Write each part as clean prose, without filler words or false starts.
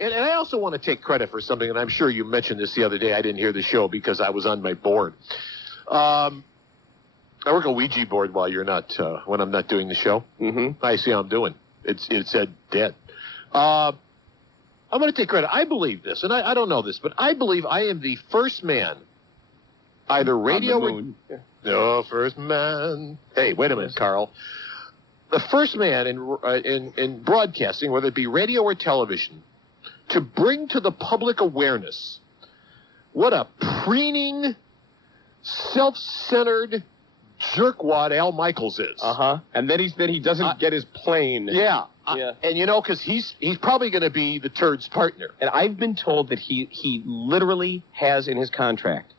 And I also want to take credit for something, and I'm sure you mentioned this the other day. I didn't hear the show because I was on my board. I work a Ouija board while you're not, when I'm not doing the show. Mm-hmm. I see how I'm doing. It said dead. I'm going to take credit. I believe this, and I don't know this, but I believe I am the first man, either radio on the moon. No, first man. Hey, wait a minute, Carl. The first man in broadcasting, whether it be radio or television, to bring to the public awareness what a preening, self-centered jerkwad Al Michaels is. And then he doesn't get his plane. Yeah. And because he's probably going to be the turd's partner. And I've been told that he literally has in his contract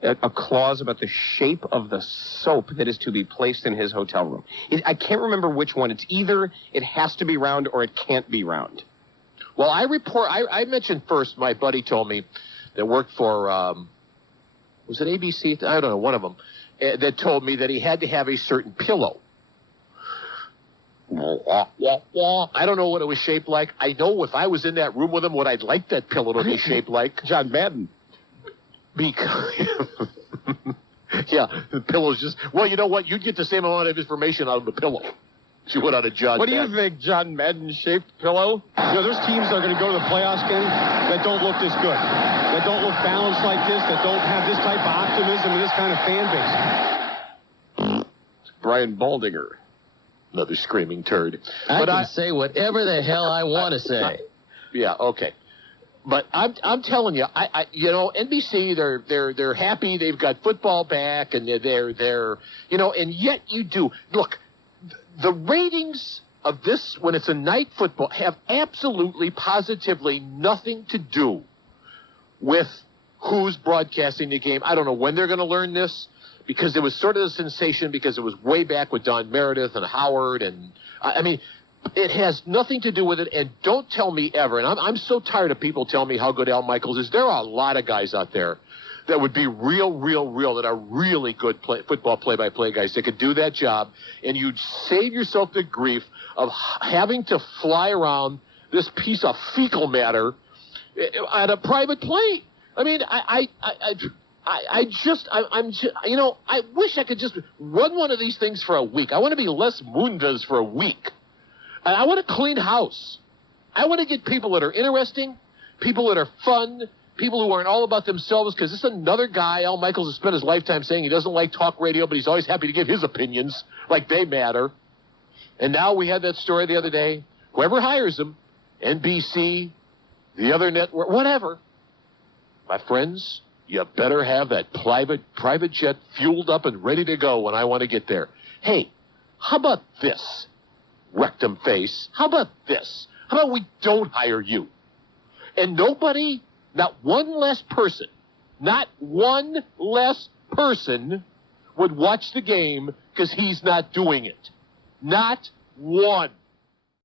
a clause about the shape of the soap that is to be placed in his hotel room. I can't remember which one. It's either it has to be round or it can't be round. Well, I mentioned first, my buddy told me that worked for, was it ABC? I don't know, one of them, that told me that he had to have a certain pillow. I don't know what it was shaped like. I know if I was in that room with him, what I'd like that pillow to be shaped like. John Madden. Because, yeah, the pillow's just, well, you know what? You'd get the same amount of information out of the pillow. She went out of John What Madden. do you think, John Madden-shaped pillow? There's teams that are going to go to the playoffs, Ken, that don't look this good, that don't look balanced like this, that don't have this type of optimism and this kind of fan base. Brian Baldinger. Another screaming turd. I can say whatever the hell I want to say. Yeah, okay. But I'm telling you, NBC, they're happy they've got football back, and they're and yet you do look. The ratings of this, when it's a night football, have absolutely, positively nothing to do with who's broadcasting the game. I don't know when they're going to learn this, because it was sort of a sensation because it was way back with Don Meredith and Howard, and I mean, it has nothing to do with it. And don't tell me ever, and I'm so tired of people telling me how good Al Michaels is. There are a lot of guys out there that would be real, that are really good football play-by-play guys that could do that job, and you'd save yourself the grief of having to fly around this piece of fecal matter at a private plane. I mean, I wish I could just run one of these things for a week. I want to be Les Moonves for a week. I want to clean house. I want to get people that are interesting, people that are fun, people who aren't all about themselves, because this is another guy. Al Michaels has spent his lifetime saying he doesn't like talk radio, but he's always happy to give his opinions like they matter. And now we had that story the other day. Whoever hires him, NBC, the other network, whatever, my friends, you better have that private jet fueled up and ready to go when I want to get there. Hey, how about this, rectum face? How about this? How about we don't hire you? And nobody, not one less person would watch the game because he's not doing it. Not one.